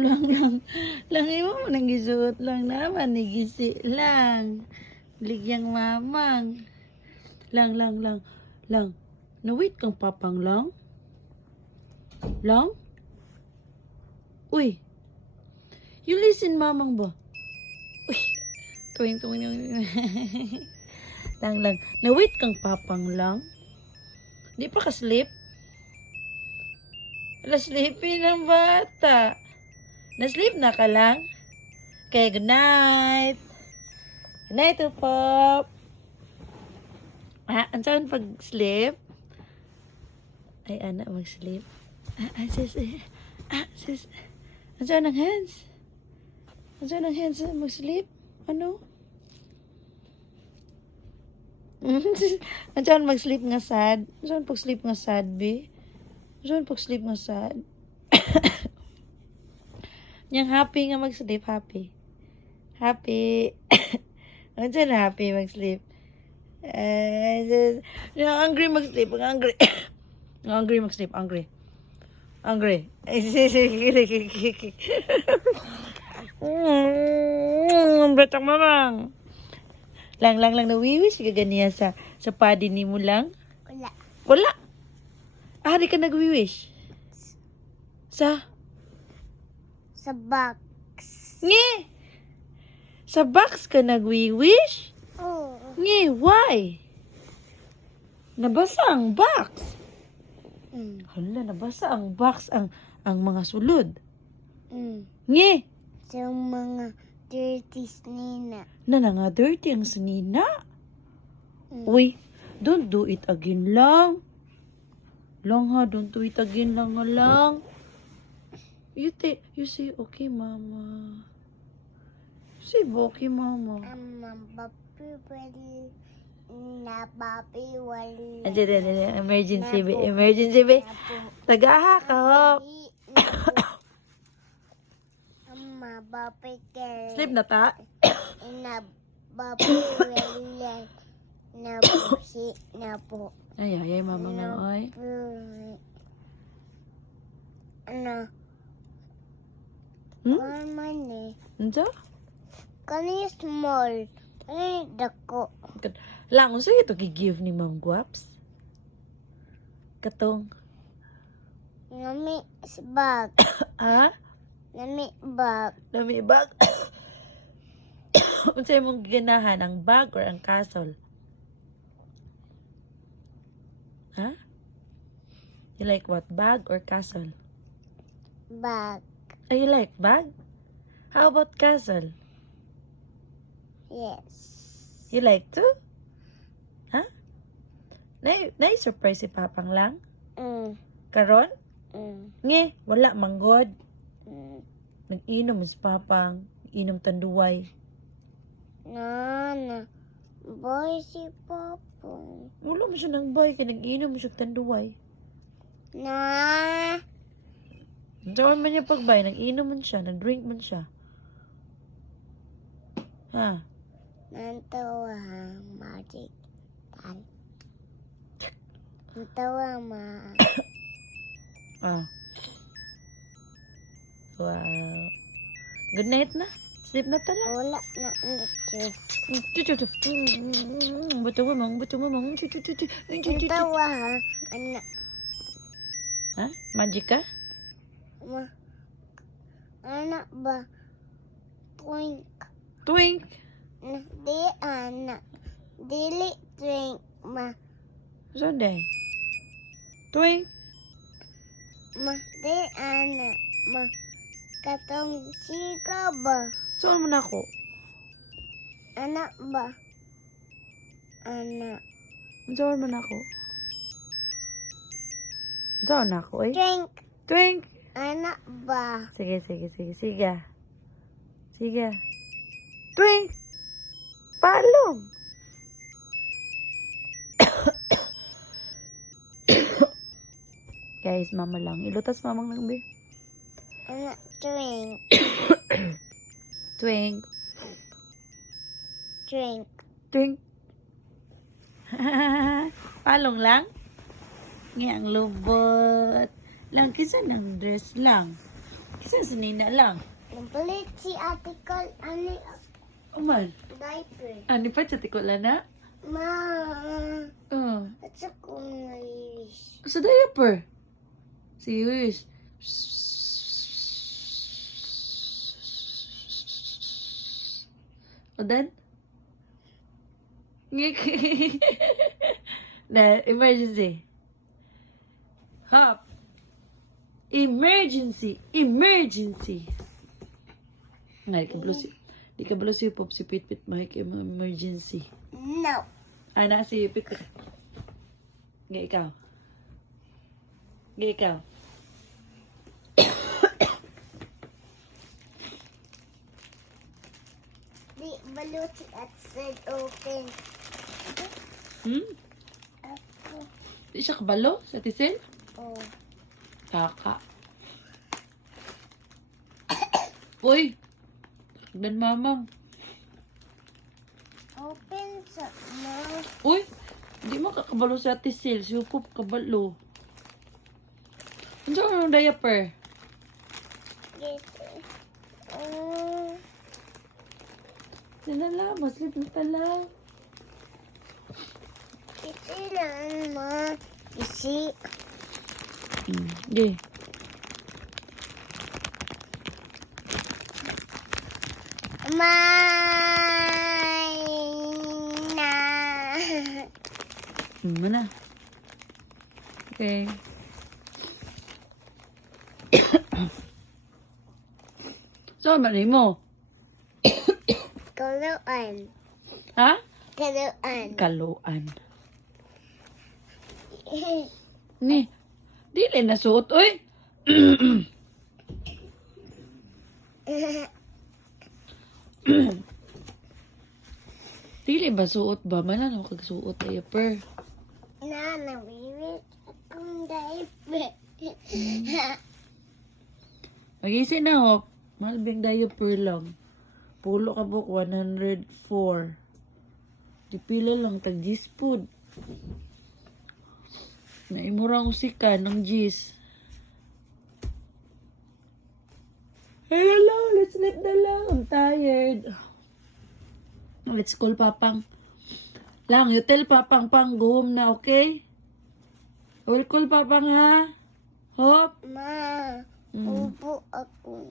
Lang imo mo nang gisuot lang naman, nigisi lang. Ligyang mamang. Lang. Nawit kang papang lang? Lang? Uy, you listen mamang ba? Uy, tuwing. Lang. Nawit kang papang lang? Di pa ka sleep? Ala, sleepy ng bata. Na-sleep na ka lang? Okay, good night. Good night, Pop. Ang saan pag-sleep? Ay, anak, mag-sleep. Sis. Ang saan ang hands? Ang saan ang hands? Mag-sleep? Ano? Ang saan mag-sleep nga sad? Ang saan pag-sleep nga sad, be? Ang saan pag-sleep nga sad? Yang happy nga mag-sleep, happy. Ang saan happy mag-sleep? Yung angry mag-sleep, ang angry. Ang angry mag-sleep, angry. Betang mamang. Lang nawiwish ka ganiya sa padi ni mo lang? Wala. Di ka nagwiwish? Sa box. Nge! Sa box ka nagwi-wish? Oh. Nge, why? Nabasa ang box. Hala, nabasa ang box, ang mga sulod. Nge! Sa mga dirty snina. Nga dirty ang sinina. Uy, don't do it again lang. Don't do it again lang. You say, okay, mama. You say, okay, mama. Papi wali. Emergency, be. Tagaha ka, hop. Papi ke. Sleep na ta? Papi wali. Nabusi na po. Ay, mama nga, ay. Man eh. Ano? Kani small. Kani dako. Lang, unsa ito gi-give ni Ma'am Guaps? Katong. Nami bag. Ha? Nami bag. Lami bag. Unsa imong ganahan, ang bag or ang castle? Ha? You like what? Bag or castle? Bag. Oh, you like bag? How about castle? Yes. You like to? Ha? Na-surprise si Papang lang? Karon? Nge, wala manggod. Nag-inom si Papang. Inom tanduway. Nana. Boy si Papa. Wala mo siya ng boy, kaya nag-inom mo siya tanduway. Na. Saan man niya pagbay, nag-inom man siya, nag-drink man siya. Ha? Nantawa magic. Nantawa ma. Wow. Good night na. Sleep na tala. Wala na nag-kiss. Bato mamang. Nantawa ha. Anak. Ha? Magic ka? Ma. Anak ba? Twink. Di anak. Dili drink ma. So day. Twink. Ma. Di anak. Ma. Katong sika ba? Saan man ako? Anak ba? Anak. Saan man ako? Saan ako eh? Drink. Twink. Anak ba? Sige. Twink. Palong. Guys, mama lang. Ilutas mamang lang, be. Anak drink. Twink. Drink. Twink. Palong lang? Ang lubot. Lang, kisa ng dress lang. Kasi si Nina lang. Napalit si Ate Col, ano, Uman. diaper. Ano pa, chatikola na? Ma, Oh. at sa kong nailis. Sa diaper. Si Wish. O dan? Na, emergency. Hop. Emergency. Emergency. Nga, di ka balo si Pop, si Pitpit, mahik emergency. No. Ana, si Pitpit. Nga, ikaw. Nga, ikaw. Di baluti at said open. Hmm? Ako. Di siya kabalo sa tisil? Oh. Kaka. Uy! Dan mamang. Open sa mouth. Uy! Di mo kakabalo sa tisil. Si Upop kabalo. Ano sa diaper? Get Sinala, maslip na tala. ito lang, ma. Isi. Di. Na. Mana? Okay. So, ba mo? Kaluan. Ha? Kaluan. Kaluan. Ni, dili na suot, oy. Dili ba suot ba? Manan ako kagsuot diaper. Nawiwit akong diaper. Mag-isi na ho. Malbing diaper lang. Pulo ka buk 104. Dipila lang tag G's food. Naimurang usika ng G's. Hello, let's sleep na lang. I'm tired. Let's call Papang. Lang, you tell Papang pang go home na, okay? I will call Papang ha. Hop. Ma, upo ako.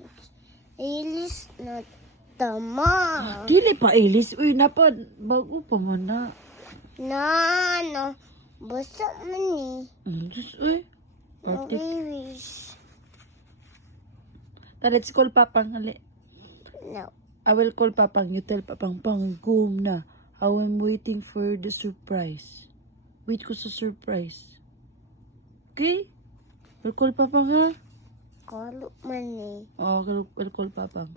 Ilis na tama. Dili pa ilis. Uy, napad. Bago pa man na. No. Basta man Diyos, uy. Nawiwis. Let's call Papang. Ali. No. I will call Papang. You tell Papang pang go home na. How I'm waiting for the surprise. Wait ko sa surprise. Okay? Will call Papang ha? Kalo man Oh, will call Papang.